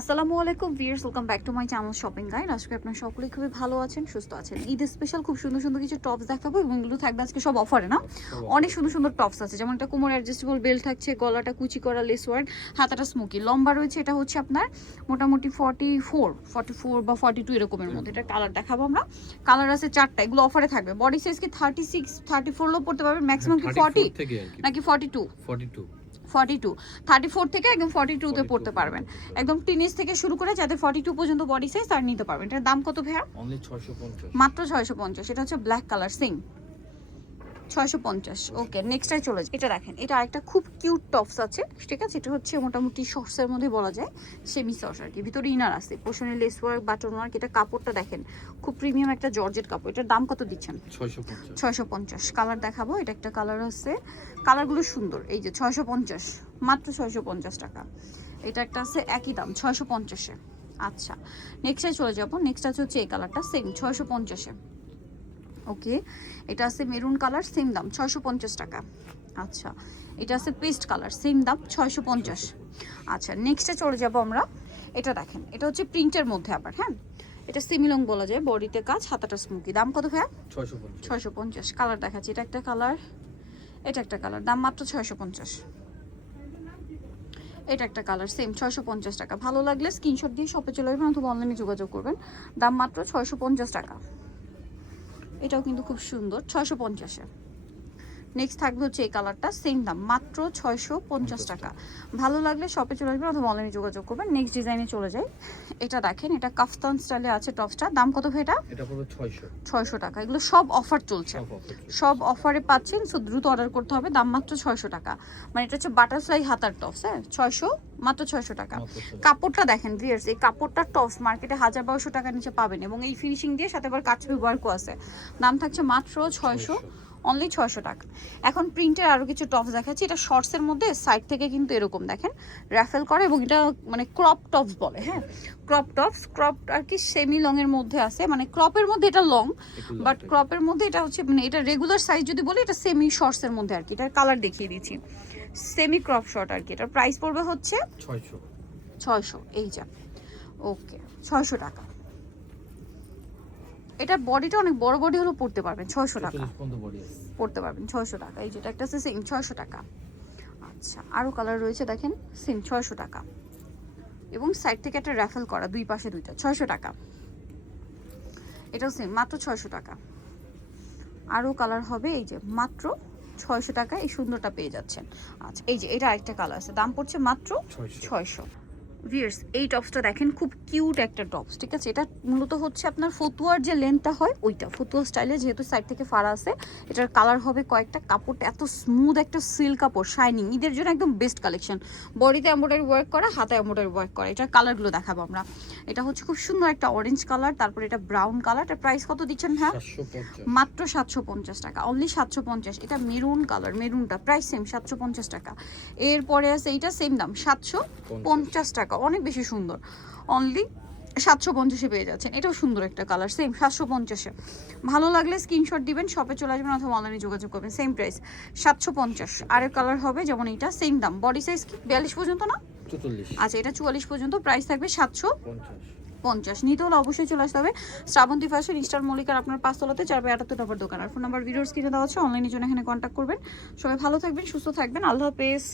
আসসালামু আলাইকুম viewers, welcome back to my channel shopping guide. আজকে আপনারা সকলেই খুবই ভালো আছেন, সুস্থ আছেন। ঈদ স্পেশাল খুব সুন্দর সুন্দর কিছু টপস দেখাবো এবং এগুলো থাকবে আজকে সব অফারে না। অনেক সুন্দর সুন্দর টপস আছে, যেমন একটা কোমর অ্যাডজাস্টেবল বেল্ট থাকছে, গলাটা কুচি করা লেস ওয়ার্ক, হাতাটা স্মোকি, লম্বা রয়েছে। এটা হচ্ছে আপনার মোটামুটি 44 বা 42 এরকমের মধ্যে। এটা কালার দেখাবো আমরা। কালার আছে 4টা, এগুলো অফারে থাকবে। বডি সাইজ কি 36 34 লো পড়তে পারবেন, ম্যাক্সিমাম কি 40 নাকি 42? 34 থেকে একদম 42 তে পড়তে পারবেন। একদম টিনেজ থেকে শুরু করে যাদের 42 পর্যন্ত বডি সাইজ তার নিতে পারবেন। এটার দাম কত ভাইয়া? অনলি 650, মাত্র 650। এটা হচ্ছে ব্ল্যাক কালার সিং, 650। ওকে, নেক্সটটাই চলে যায়। এটা দেখেন, এটা আরেকটা খুব কিউট টপস আছে, ঠিক আছে। এটা হচ্ছে মোটামুটি শর্টসের মধ্যে বলা যায়, সেমি শর্টস আর কি। ভিতরে ইনার আছে, পোষণের লেস ওয়ার্ক, বাটন ওয়ার্ক। এটা কাপড়টা দেখেন, খুব প্রিমিয়াম একটা জর্জেট কাপড়। এটার দাম কত দিচ্ছেন? 650। কালার দেখাবো। এটা একটা কালার আছে, কালারগুলো সুন্দর। এই যে 650, মাত্র 650 টাকা। এটা একটা আছে একই দাম 650-এ। আচ্ছা, নেক্সটে চলে যাবো। নেক্সট আছে হচ্ছে এই কালারটা, সেম 650-এ। ওকে, এটা আছে মেরুন কালার, সেম দাম 650 টাকা। আচ্ছা, এটা আছে পেস্ট কালার, সেম দাম 650। আচ্ছা, নেক্সটে চলে যাব আমরা। এটা দেখেন, এটা হচ্ছে প্রিন্টের মধ্যে আবার, হ্যাঁ। এটা সিমিলং বলা যায়, বডিতে কাজ, হাতাটা স্মোকি। দাম কত ভাইয়া? 650। কালার দেখাচ্ছি, এটা একটা কালার, এটা একটা কালার, দাম মাত্র 650। এটা একটা কালার, সেম 650 টাকা। ভালো লাগলে স্ক্রিনশট দিয়ে শপে চলে আসবেন অথবা অনলাইনে যোগাযোগ করবেন। দাম মাত্র 650 টাকা। এটাও কিন্তু খুব সুন্দর, 650-এ। নেক্সট থাকবে হচ্ছে এই কালারটা, সেম দাম মাত্র 650 টাকা। ভালো লাগলে শপে চলে আসবেন অথবা অনলাইনে যোগাযোগ করবেন। নেক্সট ডিজাইনে চলে যাই। এটা দেখেন, এটা কাফতান স্টাইলে আছে টপসটা। দাম কত ভাই এটা? এটা পুরো 600 টাকা। এগুলো সব অফার চলছে, সব অফারে পাচ্ছেন, সো দ্রুত অর্ডার করতে হবে। দাম মাত্র 600 টাকা। মানে এটা হচ্ছে বাটারফ্লাই হাতার টপস, হ্যাঁ। 600, মাত্র 600 টাকা। কাপড়টা দেখেন ভিউয়ার্স, এই কাপড়টার টপস মার্কেটে 1000-1200 টাকার নিচে পাবেন এবং এই ফিনিশিং দিয়ে সাথে আবার কাটছবি ওয়ার্কও আছে। দাম থাকছে মাত্র 600, অনলি 600 টাকা। এখন প্রিন্টের আরো কিছু টপস দেখাচ্ছি। এটা শর্টসের মধ্যে সাইড থেকে কিন্তু এরকম দেখেন র্যাফেল করে এবং এটা মানে ক্রপ টপস বলে, হ্যাঁ। ক্রপ টপস, ক্রপ আর কি সেমি লং এর মধ্যে আছে, মানে ক্রপের মধ্যে এটা লং, বাট ক্রপের মধ্যে এটা হচ্ছে মানে এটা রেগুলার সাইজ যদি বলি, এটা সেমি শর্টস এর মধ্যে আর কি। এটার কালার দেখিয়ে দিচ্ছি, সেমি ক্রপ শর্ট আর কি। এটার প্রাইস পড়বে হচ্ছে 600। এই যা, ওকে, 600 টাকা। এটা বডিটা অনেক বড় বডি হলো পড়তে পারবেন 600 টাকা, পড়তে পারবেন 600 টাকা। এই যেটা একটা আছে সেম 600 টাকা। আচ্ছা, আরো কালার রয়েছে দেখেন, সেম 600 টাকা এবং সাইড থেকে একটা র্যাফেল করা, দুই পাশে দুইটা, 600 টাকা। এটাও সেম মাত্র 600 টাকা। আরো কালার হবে, এই যে মাত্র 600 টাকা এই সুন্দরটা পেয়ে যাচ্ছেন। আচ্ছা, এই যে এটা আরেকটা কালার আছে, দাম পড়ছে মাত্র 600। ভিউয়ার্স, এই টপসটা দেখেন, খুব কিউট একটা টপস, ঠিক আছে। এটা মূলত হচ্ছে আপনার ফতুয়ার যে লেন্থটা হয় ওইটা, ফতুয়া স্টাইলে, যেহেতু সাইড থেকে ফাড়া আছে। এটার কালার হবে কয়েকটা। কাপড়টা এত স্মুথ একটা সিল্ক কাপড়, শাইনিং, ঈদের জন্য একদম বেস্ট কালেকশন। বডিতে এমব্রয়ডারি ওয়ার্ক করা, হাতে এমব্রয়ডারি ওয়ার্ক করা। এটার কালারগুলো দেখাবো আমরা। এটা হচ্ছে খুব সুন্দর একটা অরেঞ্জ কালার, তারপর এটা ব্রাউন কালার। এটার প্রাইস কত দিচ্ছেন? হ্যাঁ, মাত্র 750 টাকা, অনলি 750। এটা মেরুন কালার, মেরুনটা প্রাইস সেম 750 টাকা। এরপরে আছে এইটা, সেম দাম 750 টাকা, অনেক বেশি সুন্দর। অনলি 750-এ পেয়ে যাচ্ছেন। এটাও সুন্দর একটা কালার, সেম 750-এ। ভালো লাগলে স্ক্রিনশট দিবেন, শপে চলে আসবেন অথবা অনলাইনে যোগাযোগ করবেন। Same price 750। আরেক কালার হবে যেমন এইটা, সেম দাম। বডি সাইজ কি 42 পর্যন্ত না? 44। আচ্ছা, এটা 44 পর্যন্ত। প্রাইস থাকবে 750। নিতে হলে অবশ্যই চলে আসতে হবে শ্রাবন্তী ফ্যাশন, ইস্টার মল্লিকার আপনার 5 তলাতে 4/78 নম্বর দোকান। আর ফোন নাম্বার ভিডিওর স্ক্রিনে দেওয়া আছে, অনলাইনে জন্য এখানে কন্ট্যাক্ট করবেন। সবাই ভালো থাকবেন, সুস্থ থাকবেন, আল্লাহ হাফেজ।